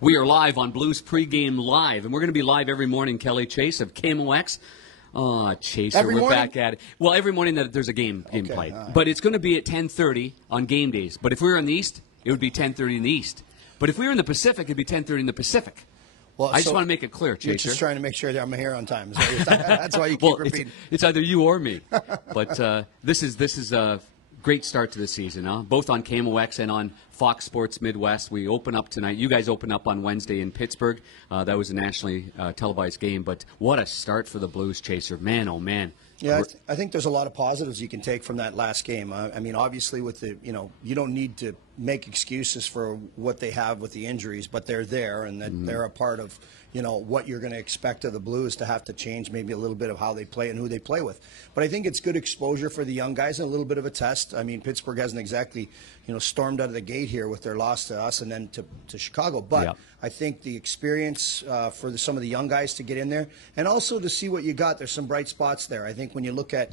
We are live on Blues Pregame Live, and we're going to be live every morning, Kelly Chase of KMOX. Oh, Chaser, every we're morning? back at it. Well, every morning that there's a game played. Right. But it's going to be at 10:30 on game days. But if we were in the East, it would be 10:30 in the East. But if we were in the Pacific, it would be 10:30 in the Pacific. Well, I just want to make it clear, Chaser. You're just trying to make sure that I'm here on time. That's why you keep repeating. It's either you or me. But this is a great start to the season, huh? Both on KMOX and on Fox Sports Midwest. We open up tonight. You guys open up on Wednesday in Pittsburgh. That was a nationally televised game. But what a start for the Blues, Chaser. Man, oh, man. Yeah, I think there's a lot of positives you can take from that last game. I mean, obviously, with the you don't need to make excuses for what they have with the injuries, but they're there, and that they're a part of what you're going to expect of the Blues to have to change maybe a little bit of how they play and who they play with. But I think it's good exposure for the young guys and a little bit of a test. I mean, Pittsburgh hasn't exactly stormed out of the gate here with their loss to us and then to Chicago, but. Yep. I think the experience for some of the young guys to get in there and also to see what you got. There's some bright spots there. I think when you look at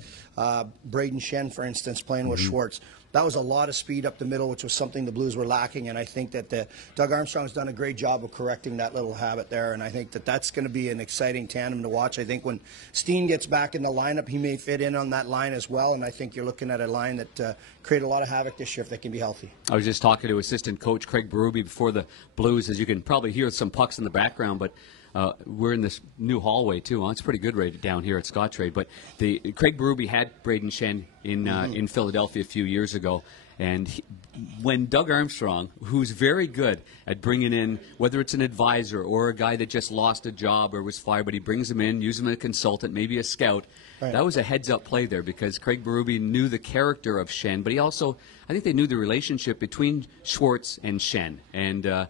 Braden Shen, for instance, playing with Schwartz, that was a lot of speed up the middle, which was something the Blues were lacking. And I think that Doug Armstrong's done a great job of correcting that little habit there. And I think that that's going to be an exciting tandem to watch. I think when Steen gets back in the lineup, he may fit in on that line as well. And I think you're looking at a line that create a lot of havoc this year if they can be healthy. I was just talking to assistant coach Craig Berube before the Blues, as you can probably hear some pucks in the background, but we're in this new hallway too. Huh? It's pretty good right down here at Scottrade. But Craig Berube had Braden Shen in Philadelphia a few years ago, and when Doug Armstrong, who's very good at bringing in, whether it's an advisor or a guy that just lost a job or was fired, but he brings him in, use him as a consultant, maybe a scout. Right. That was a heads-up play there because Craig Berube knew the character of Shen, but he also, I think they knew the relationship between Schwartz and Shen. And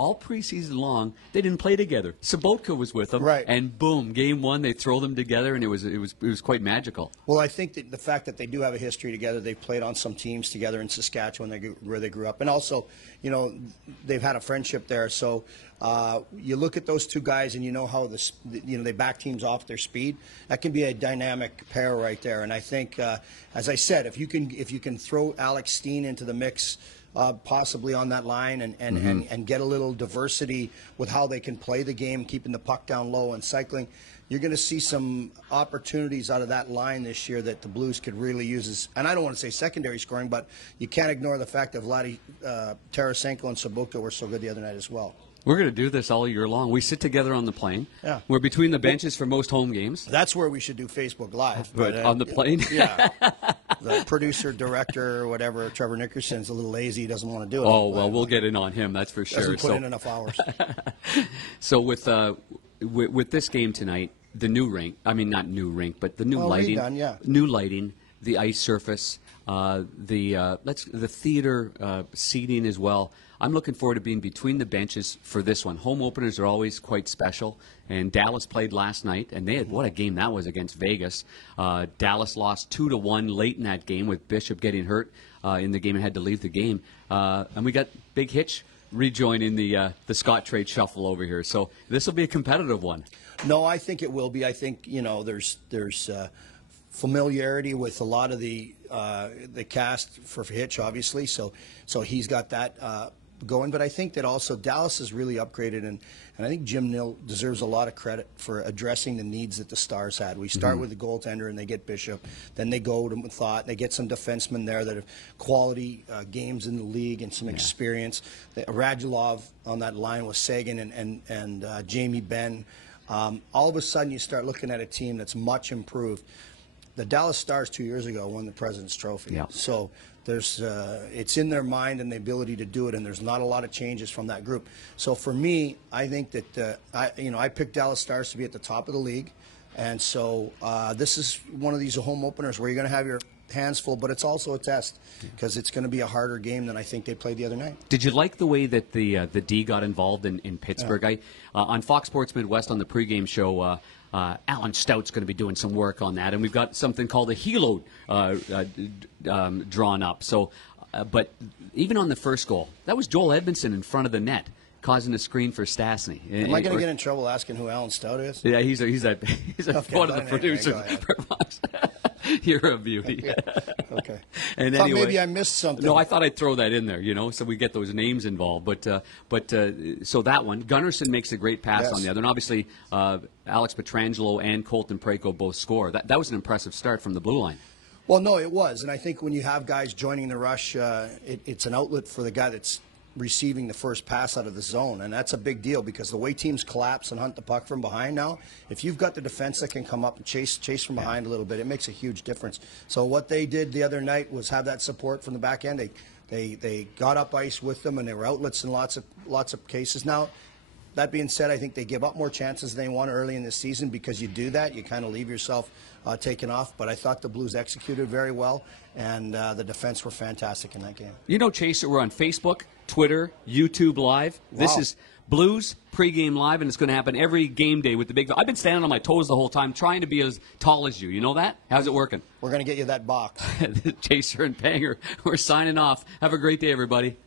all preseason long, they didn't play together. Sobotka was with them, right. And boom, game one, they throw them together, and it was quite magical. Well, I think that the fact that they do have a history together, they've played on some teams together in Saskatchewan where they grew up, and also, they've had a friendship there. So you look at those two guys, and you know how they back teams off their speed. That can be a dynamic pair right there. And I think, as I said, if you can throw Alex Steen into the mix. Possibly on that line and get a little diversity with how they can play the game, keeping the puck down low and cycling. You're going to see some opportunities out of that line this year that the Blues could really use as, and I don't want to say secondary scoring, but you can't ignore the fact that Vladdy Tarasenko and Sobotka were so good the other night as well. We're going to do this all year long. We sit together on the plane. Yeah. We're between the benches for most home games. That's where we should do Facebook Live. But on the plane? Yeah. The producer, director, or whatever, Trevor Nickerson's a little lazy. He doesn't want to do it. Oh, well, we'll get in on him, that's for sure. Doesn't put in enough hours. So with this game tonight, the new rink, I mean not new rink, but the new lighting, redone, yeah. New lighting, the ice surface, the theater seating as well. I'm looking forward to being between the benches for this one. Home openers are always quite special, and Dallas played last night, and what a game that was against Vegas. Dallas lost 2-1 late in that game with Bishop getting hurt in the game and had to leave the game. And we got Big Hitch rejoining the Scottrade shuffle over here. So this will be a competitive one. No, I think it will be. I think there's familiarity with a lot of the cast for Hitch, obviously. So he's got that going. But I think that also Dallas has really upgraded, and I think Jim Nill deserves a lot of credit for addressing the needs that the Stars had. We start with the goaltender, and they get Bishop. Then they go to Thought. They get some defensemen there that have quality games in the league and some experience. Radulov on that line with Sagan and Jamie Benn. All of a sudden, you start looking at a team that's much improved. The Dallas Stars 2 years ago won the President's Trophy. Yeah. So there's it's in their mind and the ability to do it, and there's not a lot of changes from that group. So for me, I think that I picked Dallas Stars to be at the top of the league, and so this is one of these home openers where you're going to have your hands full, but it's also a test because it's going to be a harder game than I think they played the other night. Did you like the way that the D got involved in Pittsburgh? Yeah. On Fox Sports Midwest on the pregame show, Alan Stout's going to be doing some work on that, and we've got something called a helo drawn up. So, but even on the first goal, that was Joel Edmondson in front of the net, causing a screen for Stastny. Am I going to get in trouble asking who Alan Stout is? Yeah, he's one of the producers. You're a beauty. Okay. And Thought anyway, maybe I missed something. no, I thought I'd throw that in there, so we get those names involved. But so that one, Gunnarsson makes a great pass Yes. on the other, and obviously Alex Petrangelo and Colton Parayko both score. That was an impressive start from the blue line. Well, no, it was. And I think when you have guys joining the rush, it's an outlet for the guy that's receiving the first pass out of the zone. And that's a big deal because the way teams collapse and hunt the puck from behind now, if you've got the defense that can come up and chase from behind a little bit, it makes a huge difference. So what they did the other night was have that support from the back end. They got up ice with them, and they were outlets in lots of cases. Now, that being said, I think they give up more chances than they want early in the season because you do that. You kind of leave yourself taken off. But I thought the Blues executed very well, and the defense were fantastic in that game. Chase, we're on Facebook, Twitter, YouTube Live. Wow. This is Blues Pregame Live, and it's going to happen every game day with the big. I've been standing on my toes the whole time trying to be as tall as you. You know that? How's it working? We're going to get you that box. Chaser and Panger, we're signing off. Have a great day, everybody.